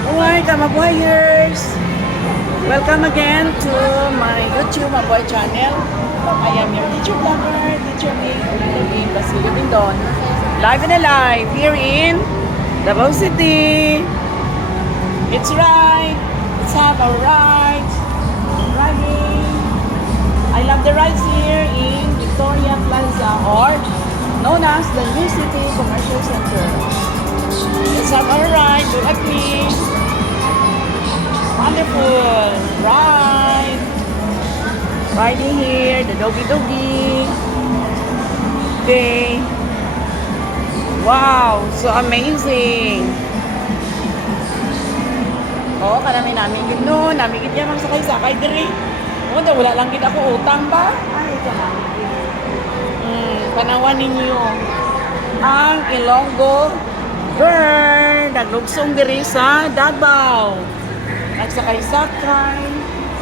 Mabuhay ka, mabuhayers! Welcome again to my YouTube Mabuhay channel. I am your teacher vlogger, Teacher Me, Basilio Dindon. Live and alive here in Davao City. It's right. Let's have a ride. Riding. I love the rides here in Victoria Plaza, or known as the New City Commercial Center. Let's have a ride. Look at me. Wonderful ride. Riding here, the doggy doggy. Okay. Wow, so amazing. Oh, karami namin gid no, namin gid yan magsakay-sakay diri. Oh, wala lang gid ako utang ba? Ay, karami gid. Panawan ninyo ang Ilonggo Bird, naglugsong diri sa Davao. Nagsakay-sakay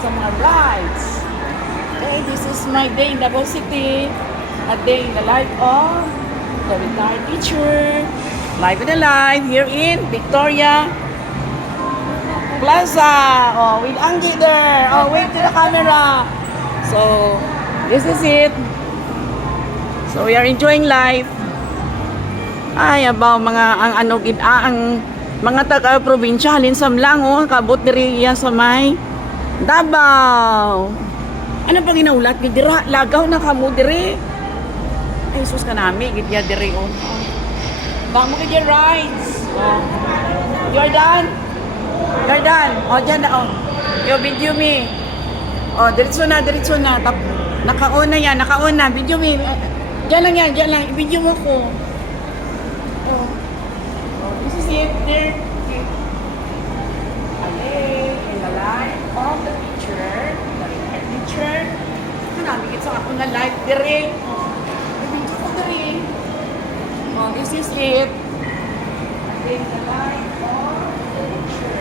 sa mga rides. Okay, this is my day in Davao City. A day in the life of the retired teacher. Live and alive here in Victoria Plaza. Oh, with Angie there. Oh, wave to the camera. So, this is it. So, we are enjoying life. Ay, abaw, mga ang ano gid ang mga taga-probinsya halin samlang oh, kabot diri yan sa may Davao. Ano pa ginaulat gid dira? Lagaw na kamo diri. Ay, sus ka nami gid ya diri oh. Bamo gid ya rides. Oh. Jordan. Jordan, oh dyan na oh. Yo, video me. Oh, diretso na. Naka-on na yan, naka-on na. Video me. Diyan lang. I-video mo ko. Oh. This is it. There. Okay. In the life of the teacher. The retired teacher. Ito na, bigit sa ako na life. Dire. Oh. I-video ko dire. Oh, this is it. Okay, in the life of the teacher.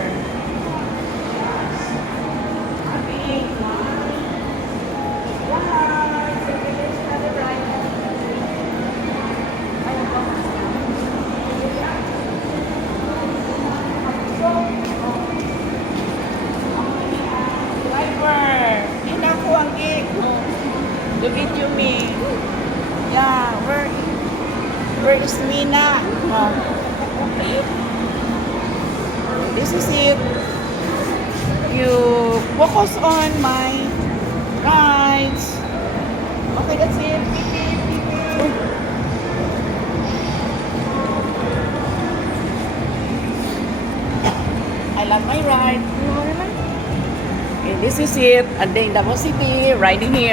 The video me. Yeah, where is Mina? Oh. This is it. You focus on my rides. Okay, that's it. I love my ride. Okay, this is it. A day in Davao City, riding here.